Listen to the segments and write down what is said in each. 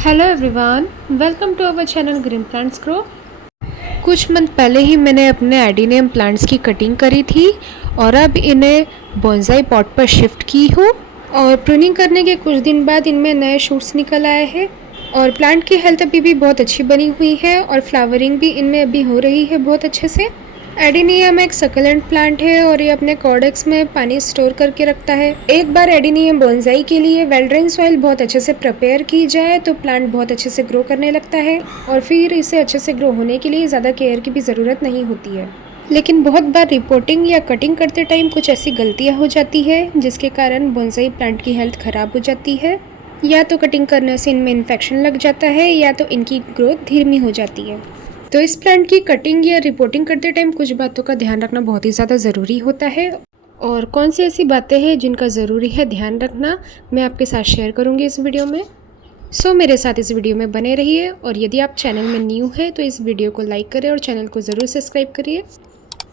Hello everyone, welcome to our channel green plants grow. कुछ month पहले ही मैंने अपने एडिनियम प्लांट्स की कटिंग करी थी और अब इन्हें बोंसाई पॉट पर शिफ्ट की हूँ। और प्रूनिंग करने के कुछ दिन बाद इनमें नए शूट्स निकल आए हैं और प्लांट की हेल्थ अभी भी बहुत अच्छी बनी हुई है और फ्लावरिंग भी इनमें अभी हो रही है बहुत अच्छे से। एडिनियम एक सकलेंट प्लांट है और ये अपने कॉर्डेक्स में पानी स्टोर करके रखता है। एक बार एडिनियम बोंसाई के लिए वेल ड्रेन सॉइल बहुत अच्छे से प्रिपेयर की जाए तो प्लांट बहुत अच्छे से ग्रो करने लगता है और फिर इसे अच्छे से ग्रो होने के लिए ज़्यादा केयर की भी ज़रूरत नहीं होती है। लेकिन बहुत बार रिपोर्टिंग या कटिंग करते टाइम कुछ ऐसी गलतियाँ हो जाती है जिसके कारण बोंसाई प्लांट की हेल्थ ख़राब हो जाती है। या तो कटिंग करने से इनमें इन्फेक्शन लग जाता है या तो इनकी ग्रोथ धीमी हो जाती है। तो इस प्लांट की कटिंग या रिपोर्टिंग करते टाइम कुछ बातों का ध्यान रखना बहुत ही ज़्यादा ज़रूरी होता है। और कौन सी ऐसी बातें हैं जिनका ज़रूरी है ध्यान रखना, मैं आपके साथ शेयर करूँगी इस वीडियो में। सो मेरे साथ इस वीडियो में बने रहिए और यदि आप चैनल में न्यू है तो इस वीडियो को लाइक करें और चैनल को ज़रूर सब्सक्राइब करिए।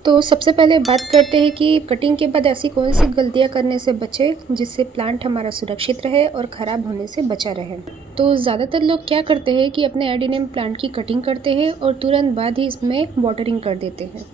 तो सबसे पहले बात करते हैं कि कटिंग के बाद ऐसी कौन सी गलतियां करने से बचे जिससे प्लांट हमारा सुरक्षित रहे और ख़राब होने से बचा रहे। तो ज़्यादातर लोग क्या करते हैं कि अपने एडिनियम प्लांट की कटिंग करते हैं और तुरंत बाद ही इसमें वाटरिंग कर देते हैं।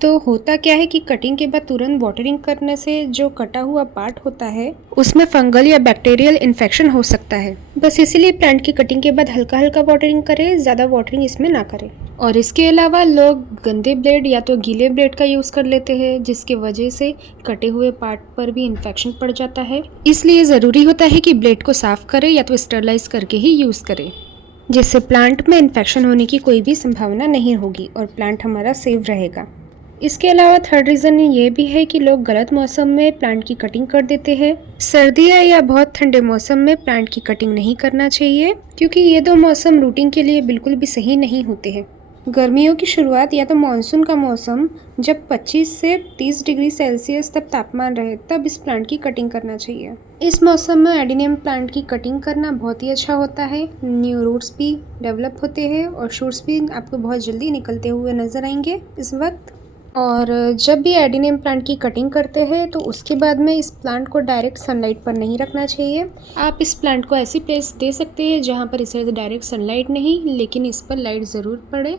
तो होता क्या है कि कटिंग के बाद तुरंत वाटरिंग करने से जो कटा हुआ पार्ट होता है उसमें फंगल या बैक्टीरियल इन्फेक्शन हो सकता है। बस इसीलिए प्लांट की कटिंग के बाद हल्का हल्का वाटरिंग करें, ज़्यादा वाटरिंग इसमें ना करें। और इसके अलावा लोग गंदे ब्लेड या तो गीले ब्लेड का यूज़ कर लेते हैं जिसके वजह से कटे हुए पार्ट पर भी इन्फेक्शन पड़ जाता है। इसलिए ज़रूरी होता है कि ब्लेड को साफ़ करें या तो स्टरलाइज करके ही यूज़ करें, जिससे प्लांट में इन्फेक्शन होने की कोई भी संभावना नहीं होगी और प्लांट हमारा सेफ रहेगा। इसके अलावा थर्ड रीज़न ये भी है कि लोग गलत मौसम में प्लांट की कटिंग कर देते हैं। सर्दियाँ या बहुत ठंडे मौसम में प्लांट की कटिंग नहीं करना चाहिए क्योंकि ये दो मौसम रूटिंग के लिए बिल्कुल भी सही नहीं होते हैं। गर्मियों की शुरुआत या तो मानसून का मौसम जब 25 से 30 डिग्री सेल्सियस तक तापमान रहे तब इस प्लांट की कटिंग करना चाहिए। इस मौसम में एडिनियम प्लांट की कटिंग करना बहुत ही अच्छा होता है। न्यू रूट्स भी डेवलप होते हैं और शूट्स भी आपको बहुत जल्दी निकलते हुए नजर आएंगे इस वक्त। और जब भी एडिनियम प्लांट की कटिंग करते हैं तो उसके बाद में इस प्लांट को डायरेक्ट सनलाइट पर नहीं रखना चाहिए। आप इस प्लांट को ऐसी प्लेस दे सकते हैं जहां पर इसे डायरेक्ट सनलाइट नहीं लेकिन इस पर लाइट ज़रूर पड़े।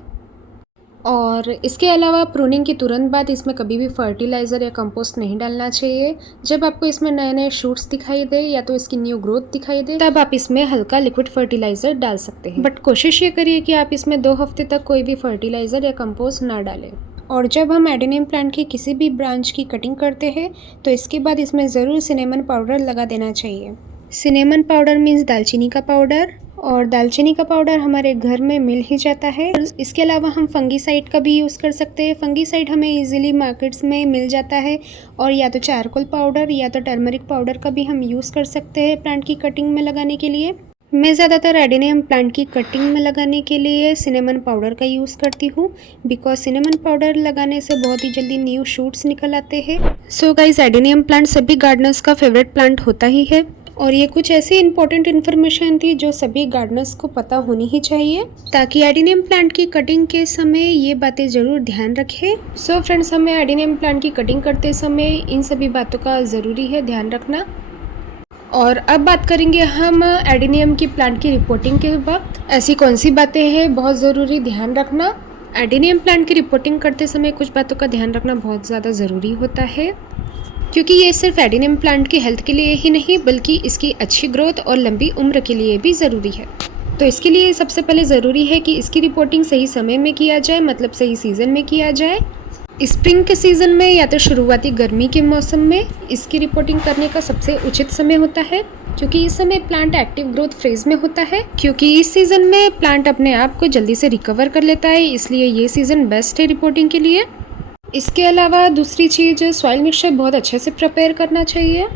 और इसके अलावा प्रूनिंग के तुरंत बाद इसमें कभी भी फर्टिलाइज़र या कंपोस्ट नहीं डालना चाहिए। जब आपको इसमें नए नए शूट्स दिखाई दे या तो इसकी न्यू ग्रोथ दिखाई दे तब आप इसमें हल्का लिक्विड फर्टिलाइज़र डाल सकते हैं, बट कोशिश ये करिए कि आप इसमें 2 हफ्ते तक कोई भी फर्टिलाइज़र या कंपोस्ट ना डालें। और जब हम एडिनियम प्लांट की किसी भी ब्रांच की कटिंग करते हैं तो इसके बाद इसमें ज़रूर सिनेमन पाउडर लगा देना चाहिए। सिनेमन पाउडर मीन्स दालचीनी का पाउडर, और दालचीनी का पाउडर हमारे घर में मिल ही जाता है। इसके अलावा हम फंगीसाइड का भी यूज़ कर सकते हैं। फंगीसाइड हमें इजीली मार्केट्स में मिल जाता है और या तो चारकोल पाउडर या तो टर्मरिक पाउडर का भी हम यूज़ कर सकते हैं प्लांट की कटिंग में लगाने के लिए। मैं ज़्यादातर एडिनियम प्लांट की कटिंग में लगाने के लिए सिनेमन पाउडर का यूज़ करती हूँ बिकॉज सिनेमन पाउडर लगाने से बहुत ही जल्दी न्यू शूट्स निकल आते हैं। सो गाइस, एडिनियम प्लांट सभी गार्डनर्स का फेवरेट प्लांट होता ही है और ये कुछ ऐसी इंपॉर्टेंट इन्फॉर्मेशन थी जो सभी गार्डनर्स को पता होनी ही चाहिए ताकि एडिनियम प्लांट की कटिंग के समय ये बातें ज़रूर ध्यान रखें। सो फ्रेंड्स, हमें एडिनियम प्लांट की कटिंग करते समय इन सभी बातों का ज़रूरी है ध्यान रखना। और अब बात करेंगे हम एडिनियम की प्लांट की रिपोर्टिंग के वक्त ऐसी कौन सी बातें हैं बहुत ज़रूरी ध्यान रखना। एडिनियम प्लांट की रिपोर्टिंग करते समय कुछ बातों का ध्यान रखना बहुत ज़्यादा ज़रूरी होता है क्योंकि ये सिर्फ एडिनियम प्लांट की हेल्थ के लिए ही नहीं बल्कि इसकी अच्छी ग्रोथ और लंबी उम्र के लिए भी ज़रूरी है। तो इसके लिए सबसे पहले ज़रूरी है कि इसकी रिपोर्टिंग सही समय में किया जाए, मतलब सही सीज़न में किया जाए। स्प्रिंग के सीज़न में या तो शुरुआती गर्मी के मौसम में इसकी रिपोर्टिंग करने का सबसे उचित समय होता है क्योंकि इस समय प्लांट एक्टिव ग्रोथ फेज में होता है। क्योंकि इस सीज़न में प्लांट अपने आप को जल्दी से रिकवर कर लेता है, इसलिए ये सीज़न बेस्ट है रिपोर्टिंग के लिए। इसके अलावा दूसरी चीज़, सॉइल मिक्सचर बहुत अच्छे से प्रिपेयर करना चाहिए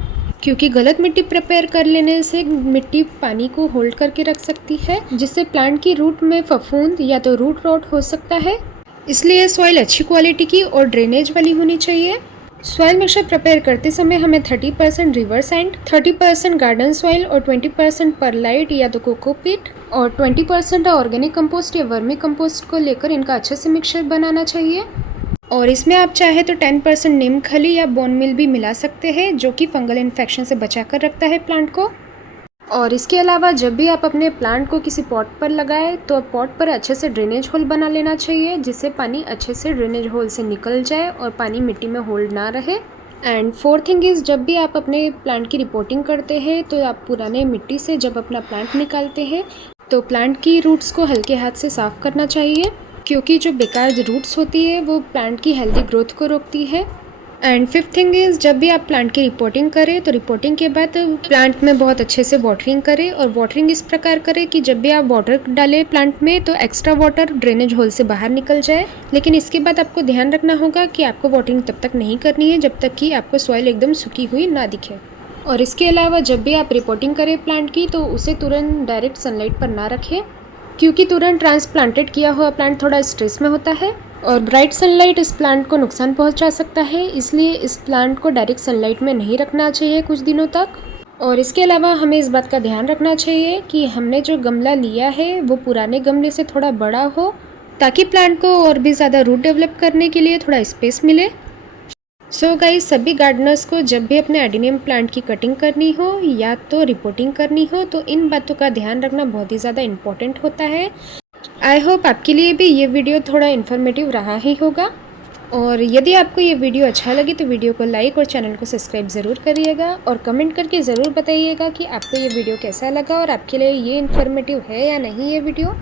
क्योंकि गलत मिट्टी प्रिपेयर कर लेने से मिट्टी पानी को होल्ड करके रख सकती है जिससे प्लांट की रूट में फफूंद या तो रूट रॉट हो सकता है। इसलिए सॉइल अच्छी क्वालिटी की और ड्रेनेज वाली होनी चाहिए। सॉइल मिक्सचर प्रिपेयर करते समय हमें 30% रिवर सैंड, 30% गार्डन सॉइल और 20% परलाइट या तो कोकोपीट और 20% ऑर्गेनिक कंपोस्ट या वर्मी कंपोस्ट को लेकर इनका अच्छे से मिक्सचर बनाना चाहिए। और इसमें आप चाहे तो 10% नीम खली या बोन मिल भी मिला सकते हैं जो कि फंगल इन्फेक्शन से बचा कर रखता है प्लांट को। और इसके अलावा जब भी आप अपने प्लांट को किसी पॉट पर लगाएं तो पॉट पर अच्छे से ड्रेनेज होल बना लेना चाहिए, जिससे पानी अच्छे से ड्रेनेज होल से निकल जाए और पानी मिट्टी में होल्ड ना रहे। एंड फोर्थ थिंग इज़, जब भी आप अपने प्लांट की रिपोर्टिंग करते हैं तो आप पुराने मिट्टी से जब अपना प्लांट निकालते हैं तो प्लांट की रूट्स को हल्के हाथ से साफ़ करना चाहिए, क्योंकि जो बेकार रूट्स होती है वो प्लांट की हेल्दी ग्रोथ को रोकती है। एंड फिफ्थ थिंग इज़, जब भी आप प्लांट की रिपोर्टिंग करें तो रिपोर्टिंग के बाद प्लांट में बहुत अच्छे से वाटरिंग करें, और वाटरिंग इस प्रकार करें कि जब भी आप वाटर डालें प्लांट में तो एक्स्ट्रा वाटर ड्रेनेज होल से बाहर निकल जाए। लेकिन इसके बाद आपको ध्यान रखना होगा कि आपको वाटरिंग तब तक नहीं करनी है जब तक कि आपको सॉइल एकदम सूखी हुई ना दिखे। और इसके अलावा जब भी आप रिपोर्टिंग करें प्लांट की तो उसे तुरंत डायरेक्ट सनलाइट पर ना रखें, क्योंकि तुरंत ट्रांसप्लांटेड किया हुआ प्लांट थोड़ा स्ट्रेस में होता है और ब्राइट सनलाइट इस प्लांट को नुकसान पहुंचा सकता है। इसलिए इस प्लांट को डायरेक्ट सनलाइट में नहीं रखना चाहिए कुछ दिनों तक। और इसके अलावा हमें इस बात का ध्यान रखना चाहिए कि हमने जो गमला लिया है वो पुराने गमले से थोड़ा बड़ा हो, ताकि प्लांट को और भी ज़्यादा रूट डेवलप करने के लिए थोड़ा स्पेस मिले। सो गाइस, सभी गार्डनर्स को जब भी अपने एडिनियम प्लांट की कटिंग करनी हो या तो रिपोर्टिंग करनी हो तो इन बातों का ध्यान रखना बहुत ही ज़्यादा इम्पोर्टेंट होता है। आई होप आपके लिए भी ये वीडियो थोड़ा इन्फॉर्मेटिव रहा ही होगा। और यदि आपको ये वीडियो अच्छा लगे तो वीडियो को लाइक और चैनल को सब्सक्राइब ज़रूर करिएगा, और कमेंट करके ज़रूर बताइएगा कि आपको ये वीडियो कैसा लगा और आपके लिए ये इन्फॉर्मेटिव है या नहीं ये वीडियो।